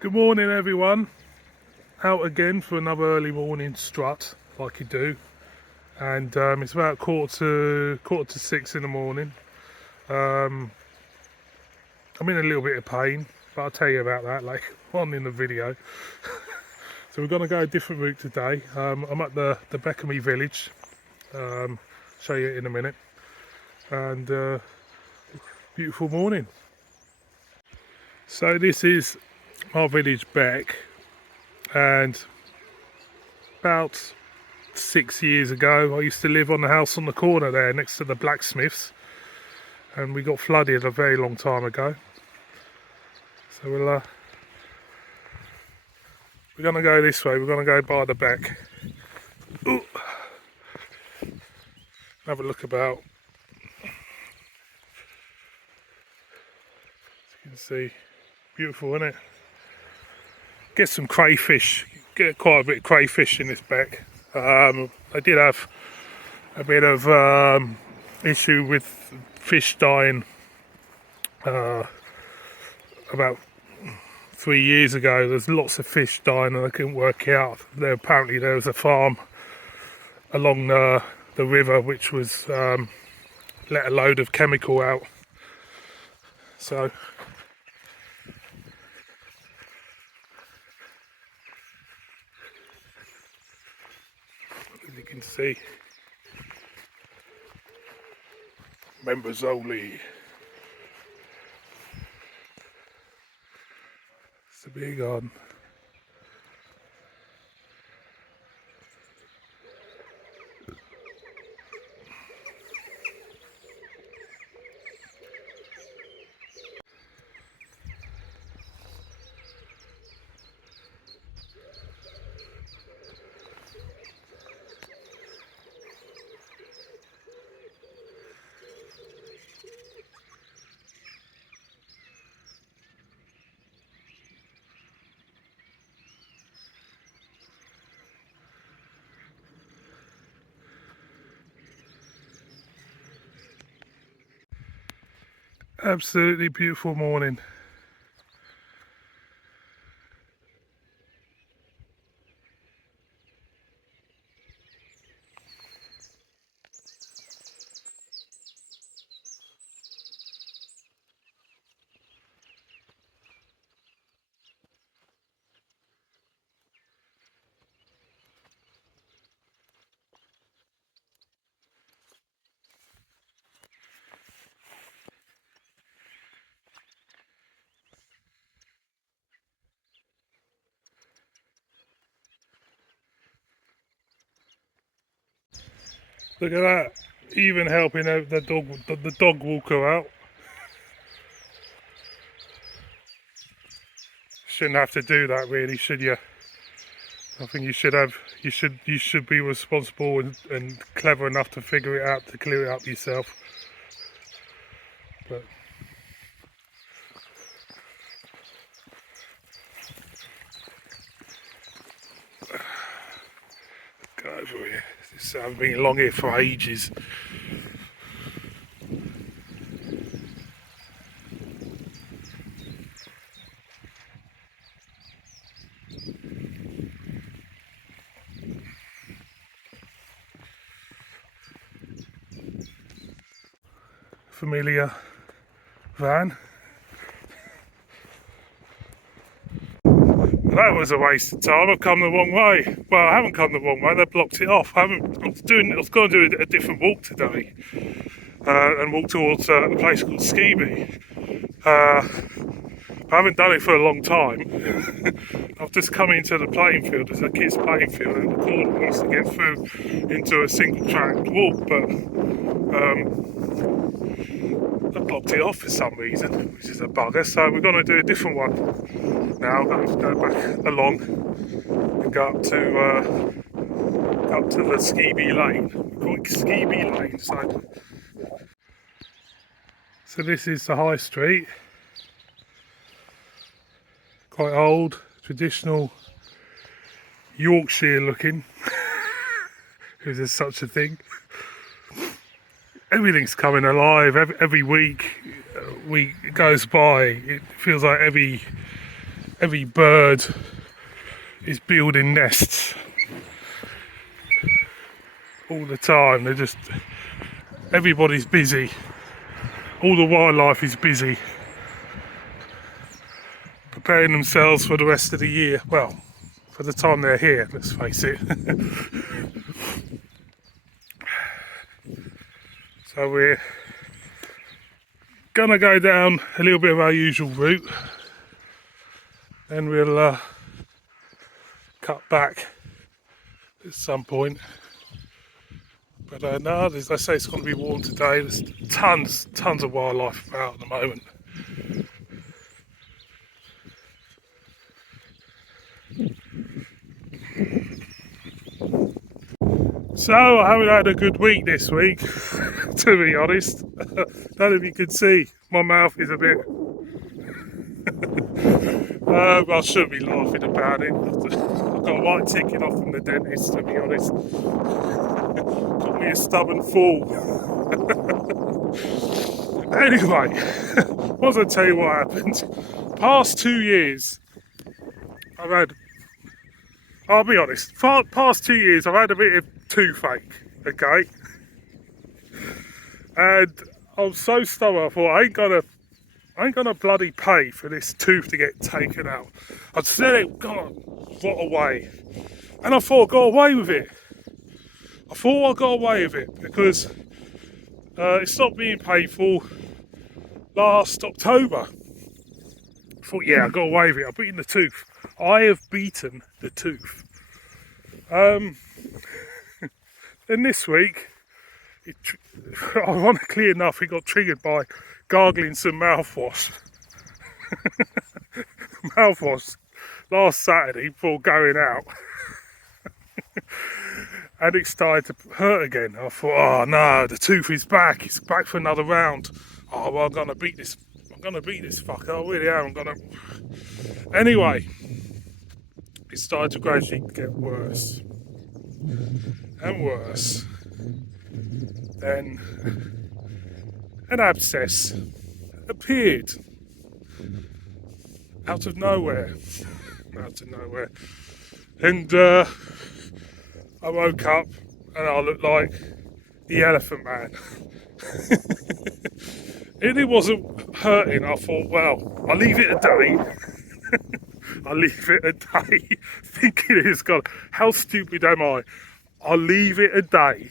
Good morning everyone, out again for another early morning strut like you do, and it's about quarter to 6 in the morning. I'm in a little bit of pain, but I'll tell you about that later on in the video. So we're going to go a different route today. I'm at the Beckhamy village, show you it in a minute, and beautiful morning. So this is our village Beck, and about 6 years ago I used to live on the house on the corner there next to the blacksmiths, and we got flooded a very long time ago. So we're gonna go this way. We're gonna go by the Beck. Ooh. Have a look about. As you can see, beautiful, isn't it? Get some crayfish. Get quite a bit of crayfish in this Beck. I did have a bit of issue with fish dying about 3 years ago. There's lots of fish dying and I couldn't work out. Apparently there was a farm along the river which was let a load of chemical out. So as you can see, members only. It's a big garden. Absolutely beautiful morning. Look at that, even helping out the dog walker out. Shouldn't have to do that really, should you? I think you should be responsible and clever enough to figure it out, to clear it up yourself. But go over here. I've been along here for ages. Familiar van. That was a waste of time. I've come the wrong way. Well, I haven't come the wrong way. They blocked it off. I was going to do a different walk today, and walk towards a place called Skibby. I haven't done it for a long time. I've just come into the playing field. There's a kids' playing field in the corner. I used to get through into a single-tracked walk, but I blocked it off for some reason, which is a bugger. So we're going to do a different one now. I'm going to go back along and go up to the Skibby Lane. We call it Skibby Lane. So this is the high street. Quite old, traditional Yorkshire looking, if there's such a thing. Everything's coming alive. Every week goes by, it feels like every every bird is building nests all the time. Everybody's busy. All the wildlife is busy, preparing themselves for the rest of the year. Well, for the time they're here, let's face it. So we're gonna go down a little bit of our usual route, then we'll cut back at some point. But no, as I say, it's going to be warm today. There's tons of wildlife about at the moment. So I haven't had a good week this week, to be honest. Don't know if you can see, my mouth is a bit... I shouldn't be laughing about it. I've got a white ticket off from the dentist, to be honest. Got me a stubborn fool. Anyway, what was I tell you what happened? Past 2 years, I'll be honest, past 2 years I've had a bit of toothache, okay? And I'm so stubborn, I thought I ain't gonna bloody pay for this tooth to get taken out. I'd said it, God, what away. And I thought I got away with it. Because it stopped being painful last October. I thought, yeah, I got away with it. I've beaten the tooth. I have beaten the tooth. Then this week, ironically enough, it got triggered by gargling some mouthwash. Mouthwash last Saturday before going out. And it started to hurt again. I thought, oh no, the tooth is back. It's back for another round. Oh, well, I'm gonna beat this fucker. I really am. Anyway, it started to gradually get worse and worse. Then an abscess appeared out of nowhere. And I woke up and I looked like the Elephant Man. And it wasn't hurting. I thought, well, I'll leave it a day. Thinking it's gone. How stupid am I? I'll leave it a day.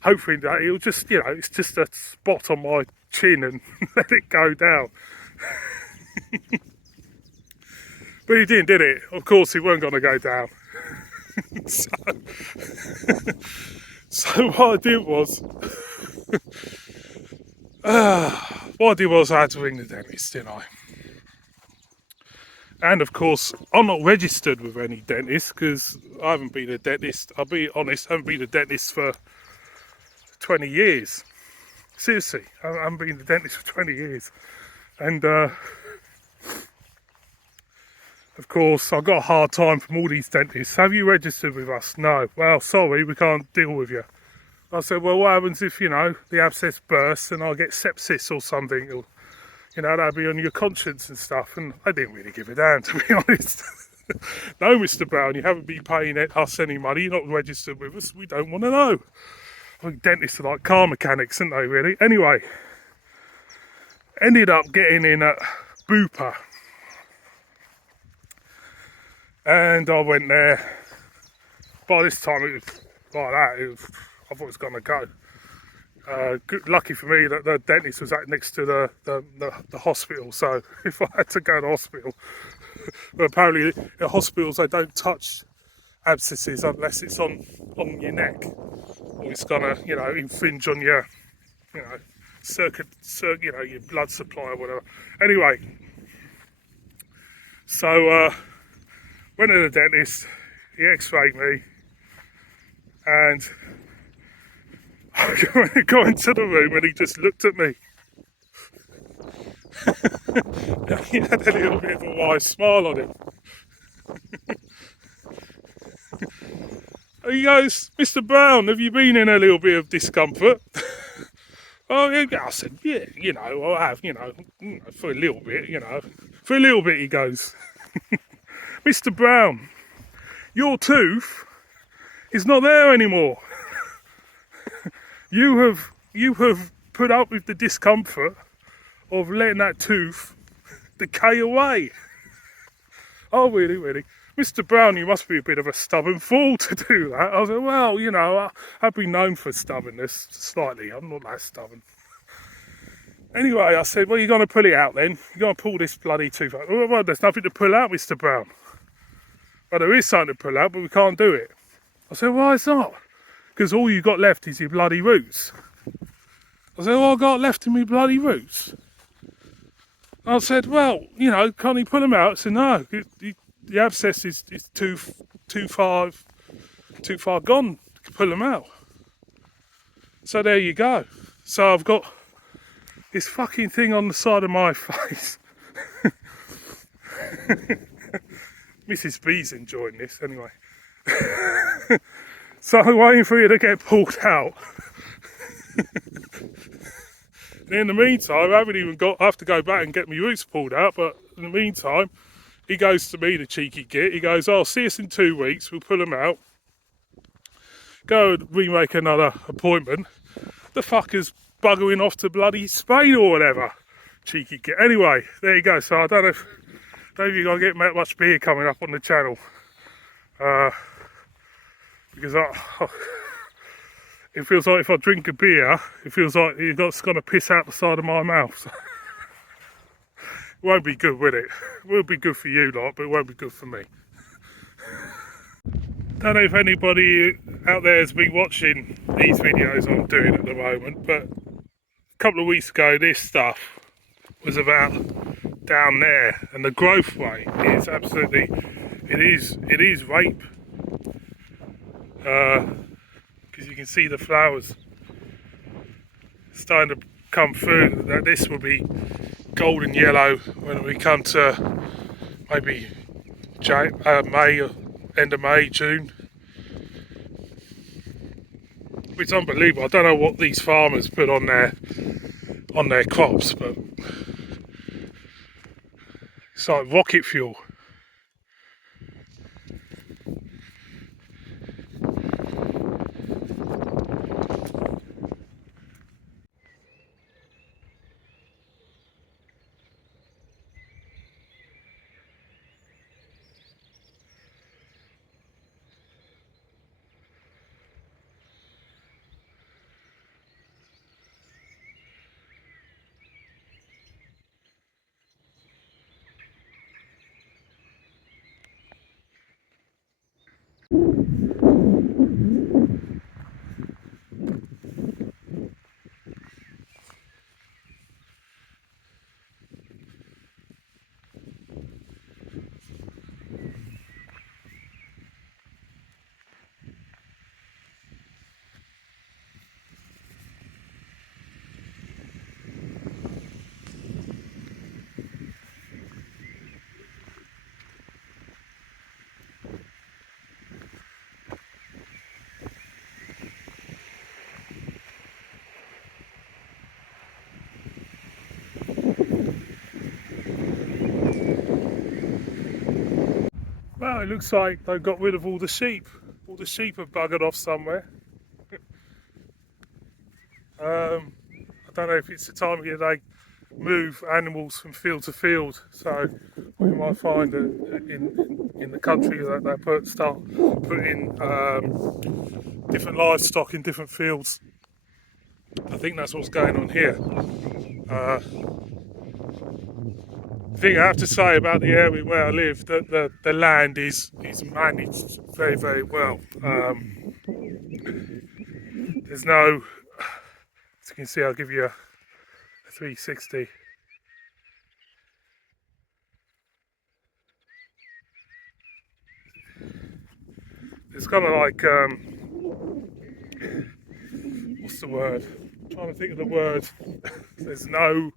Hoping that it'll just, it's just a spot on my chin and let it go down. But he didn't, did it? Of course, it weren't going to go down. So what I did was, I had to ring the dentist, didn't I? And of course, I'm not registered with any dentist because I haven't been a dentist. I'll be honest, I haven't been a dentist for 20 years. Seriously, I haven't been a dentist for 20 years. And of course, I got a hard time from all these dentists. Have you registered with us? No. Well, sorry, we can't deal with you. I said, well, what happens if, the abscess bursts and I get sepsis or something? Or, that'll be on your conscience and stuff. And I didn't really give a damn, to be honest. No, Mr. Brown, you haven't been paying us any money. You're not registered with us. We don't want to know. I think dentists are like car mechanics, aren't they, really? Anyway, ended up getting in at Bupa. And I went there. By this time, it was like that. I thought it was going to go. Lucky for me that the dentist was right next to the hospital. So if I had to go to the hospital, but apparently at hospitals they don't touch abscesses unless it's on your neck, or it's gonna infringe on your your blood supply or whatever. Anyway, so went to the dentist. He x-rayed me, and I got into the room and he just looked at me. He had a little bit of a wide smile on him. He goes, Mr. Brown, have you been in a little bit of discomfort? Oh, yeah. I said, yeah, I have, for a little bit, For a little bit, he goes. Mr. Brown, your tooth is not there anymore. You have put up with the discomfort of letting that tooth decay away. Oh, really, really? Mr. Brown, you must be a bit of a stubborn fool to do that. I was like, well, you know, I've been known for stubbornness slightly. I'm not that stubborn. Anyway, I said, well, you're going to pull it out then. You're going to pull this bloody tooth out. Well, there's nothing to pull out, Mr. Brown. Well, there is something to pull out, but we can't do it. I said, why is not? Because all you got left is your bloody roots. I said, all I got left in me bloody roots. I said, well, you know, can't you pull them out? I said, no, the abscess is too far gone to pull them out. So there you go. So I've got this fucking thing on the side of my face. Mrs. B's enjoying this anyway. So I'm waiting for you to get pulled out. And in the meantime, I have to go back and get my roots pulled out, but in the meantime, he goes to me, the cheeky git, he goes, oh, see us in 2 weeks, we'll pull them out. Go and remake another appointment. The fucker's buggering off to bloody Spain or whatever. Cheeky git. Anyway, there you go. So I don't know if you're going to get much beer coming up on the channel. Because it feels like if I drink a beer, it feels like it's going to piss out the side of my mouth. It won't be good, will it? It will be good for you lot, but it won't be good for me. Don't know if anybody out there has been watching these videos I'm doing at the moment, but a couple of weeks ago this stuff was about down there, and the growth rate is absolutely, it is rape. Because you can see the flowers starting to come through. That this will be golden yellow when we come to maybe May, or end of May, June. It's unbelievable. I don't know what these farmers put on their crops, but it's like rocket fuel. Well, it looks like they've got rid of all the sheep. All the sheep have buggered off somewhere. I don't know if it's the time of year they move animals from field to field, so we might find that in the country that they start putting different livestock in different fields. I think that's what's going on here. The thing I have to say about the area where I live, that the land is managed very, very well. There's no, as you can see, I'll give you a 360. It's kind of like, what's the word? I'm trying to think of the word. There's no,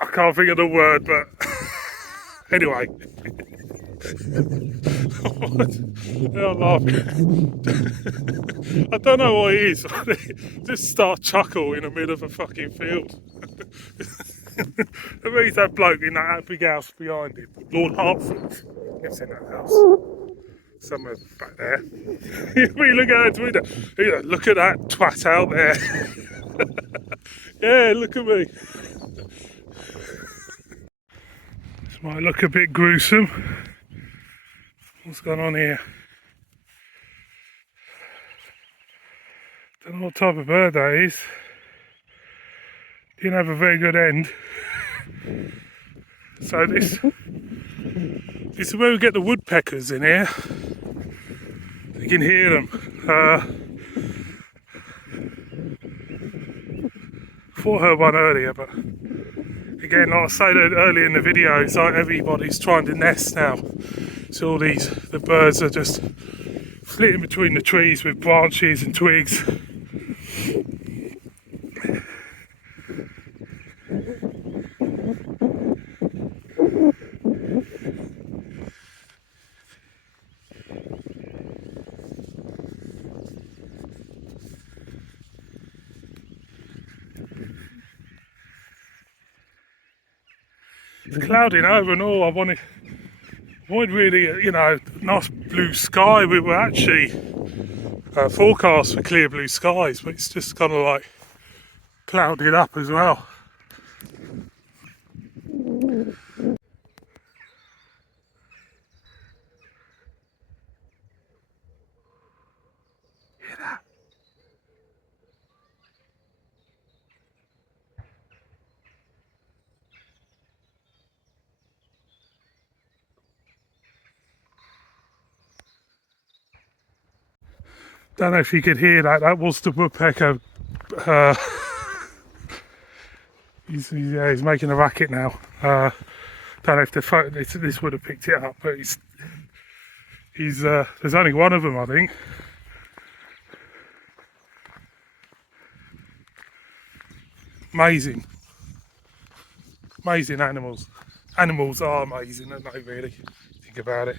I can't think of the word, but anyway. I'm laughing. I don't know what it is. Just start chuckle in the middle of a fucking field. There is that bloke in that big house behind him. Lord Hartford lives in that house. Somewhere back there. We look out the window. Yeah, look at that twat out there. Yeah, look at me. This might look a bit gruesome. What's going on here? Don't know what type of bird that is. Didn't have a very good end. So this is where we get the woodpeckers in here. You can hear them. Thought I heard one earlier, but again, like I said earlier in the video, it's like everybody's trying to nest now. So all the birds are just flitting between the trees with branches and twigs. It's clouding over and all. I wanted really, you know, nice blue sky. We were actually forecast for clear blue skies, but it's just kind of like clouded up as well. Hear that? Don't know if you could hear that. That was the woodpecker. He's making a racket now. Don't know if this would have picked it up, but there's only one of them, I think. Amazing animals. Animals are amazing, aren't they? Really, think about it.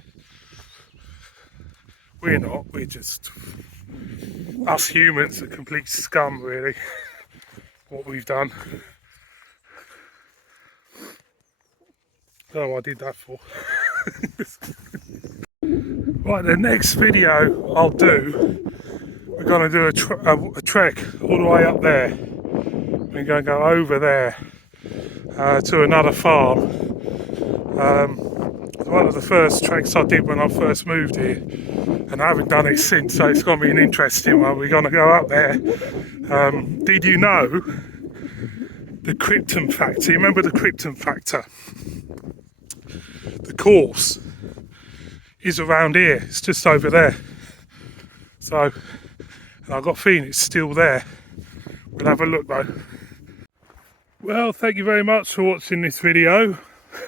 We're not. We're just us humans, are complete scum, really. What we've done. Oh, I did that for. Right, the next video I'll do, we're going to do a trek all the way up there. We're going to go over there to another farm. One of the first treks I did when I first moved here, and I haven't done it since, so it's going to be an interesting one. We're going to go up there. Did you know the Krypton factor? You remember the Krypton factor? The course is around here. It's just over there. So, and I've got a feeling it's still there. We'll have a look though. Well, thank you very much for watching this video.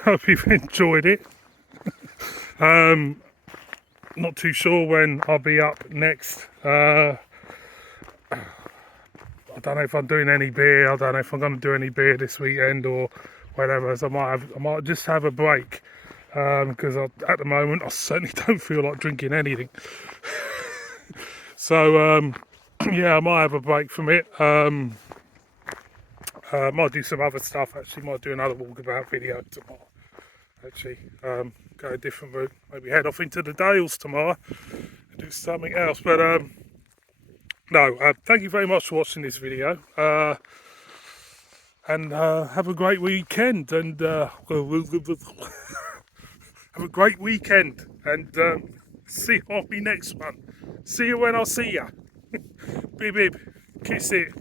Hope you've enjoyed it. Not too sure when I'll be up next. I don't know if I'm doing any beer. I don't know if I'm going to do any beer this weekend or whatever. So I might just have a break because at the moment I certainly don't feel like drinking anything. So yeah, I might have a break from it. Might do some other stuff. Actually, might do another walkabout video tomorrow. Actually, go a different route. Maybe head off into the Dales tomorrow and do something else. But no, thank you very much for watching this video. And have a great weekend. And have a great weekend. And see you on me next one. See you when I see ya. Bib bib. Kiss it.